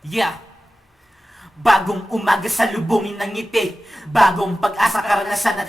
Yeah. Bagong umaga sa lubungin ng ngiti, bagong pag-asa, karanasan at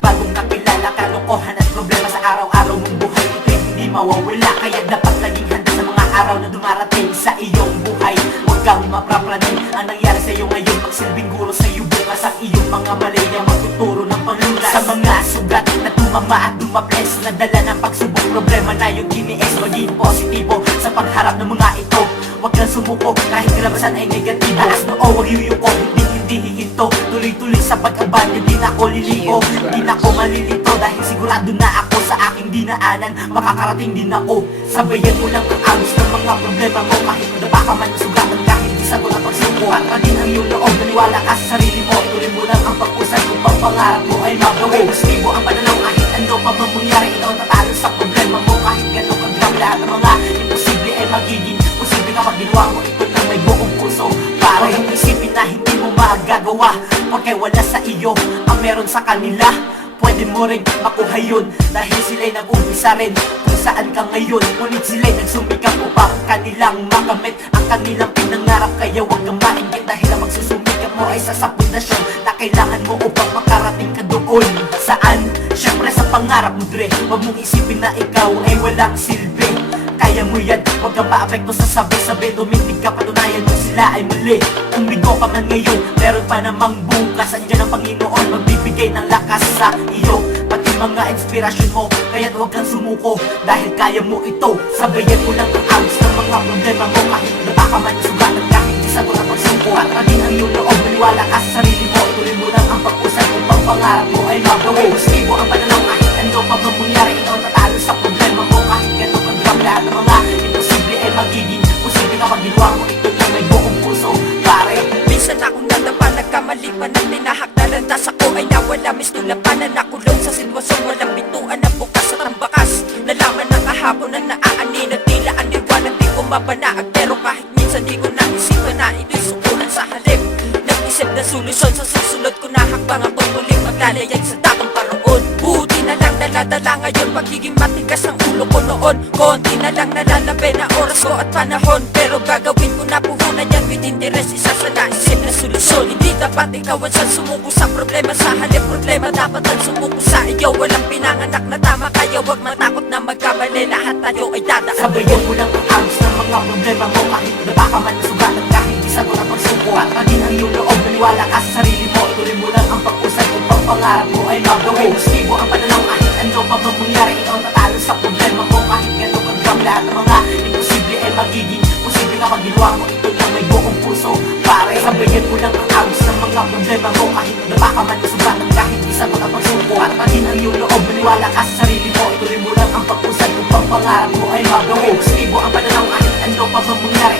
bagong nakilala, kalokohan at problema sa araw-araw mong buhay. Ito'y hindi mawawala, kaya dapat laging handa sa mga araw na dumarating sa iyong buhay. Huwag kang maprapraning ang nangyari sa iyo ngayon, magsilbing guro sa iyo bukas ang iyong mga mali ang magtuturo ng panlunas sa mga sugat na tumama at dumaples, nadala ng pagsubok, problema na yung giniis. Maging positibo sa pagharap ng mga ito, huwag kang sumuko kahit kalabasan ay negatibo. Taas noo, huwag yuyuko, hindi hihinto, tuloy-tuloy sa pag-abad. Hindi na ako liligo, hindi na ako malilito, dahil sigurado na ako sa aking dinaanan, makakarating din ako. Sabayan mo lang ang agos ng mga problema mo, kahit nadapa ka man nasugatan, kahit di sa ang pagsuko. At pa din ang iyong loob, naniwala ka sa sarili mo, ituloy mo lang ang pag-usad kung pang pangarap mo ay magawin. Positibo ang pananaw, kahit ano pa bang mangyari, ikaw tatalo sa problema mo. Kahit gano'ng kagrabe, lahat ng mga imposible ay magiging posible kapag ginawa mo ito na may buong puso. Para yung isipin na hindi mo magagawa, porque wala sa iyo ang meron sa kanila. Pwede mo rin makuha yun, dahil sila'y nag-umpisa rin kung saan ka ngayon. Ngunit sila'y nagsumikap upang kanilang makamit ang kanilang pinangarap. Kaya huwag kang mainggit, dahil ang magsusumikap mo ay sa pundasyon na kailangan mo upang makarating ka doon. Saan? Syempre sa pangarap mo, dre. Huwag mong isipin na ikaw ay walang silbi. Kaya mo yan, huwag kang maapekto sa sabi-sabi. Tumindig ka, patunayan mo sila ay mali. Kung bigo ka man ngayon, meron pa namang bukas. Andiyan ang Panginoon, magbibigay ng lakas sa iyo, pati mga inspirasyon mo. Kaya't huwag kang sumuko, dahil kaya mo ito. Sabayan mo lang ang agos ng mga problema mo, kahit nadapa ka man nasugatan, kahit di sagot ang pagsuko. At pa din ang iyong loob, maniwala ka sa sarili mo, ituloy mo lang ang pag-usad kung pang pangarap mo ay magawin. Positibo ang pananaw, kahit ano pa bang mangyari, ikaw tatalo sa problema mo. Kahit gano'ng kagrab, lahat ng mga imposible ay magiging posible kapag ginawa mo ito na may buong puso. Pare, minsan akong nadapa, nagkamali pa ng tinahak na landas. Ako ay nawala, mistula pa na nakulong sa sitwasyon. Walang pintuan na bukas at ang bakas. Nalaman ng kahapon na naaani, na tila ang liwanag di ko mapanaag. Pero kahit minsan di ko naisipan na ito'y sukuhan sa halip. Nag-isip na solusyon sa susunod ko na hakbang, ako'y muling maglalayag sa takong paroon. Buti na lang dala-dala ngayon, pagiging matigas ang ulo ko noon. Konti na lang nalalabi na oras ko at panahon, pero gagawin ko na puhunan yan with interest. Isa sa naisip na solusyon, hindi dapat ikaw ang sumuko sa problema. Sa halip problema dapat ang sumuko sa iyo. Walang pinanganak na tama, kaya wag matakot na magkamali. Lahat tayo ay dadaan. sabayan mo lang ang agos ng mga problema mo, kahit nadapa ka man nasugatan, kahit di sagot ang pagsuko. At pa din ang iyong loob, maniwala ka sa sarili mo, ituloy mo lang ang pag-usad kung pang pangarap mo ay magawin. Positibo ang pananaw, kahit ano pa bang mangyari, ikaw tatalo sa problema mo. Kahit gano'ng kagrab, lahat ng mga imposible ay magiging posible kapag ginawa mo ito na may buong puso. Pare, sabayan mo lang ang agos ng mga problema mo, kahit nadapa ka man nasugatan, kahit di sagot ang pagsuko. At pa din ang iyong loob, maniwala ka sa sarili mo, ituloy mo lang ang pag-usad kung pang pangarap mo ay magawin. Positibo ang pananaw, kahit ano pa bang mangyari,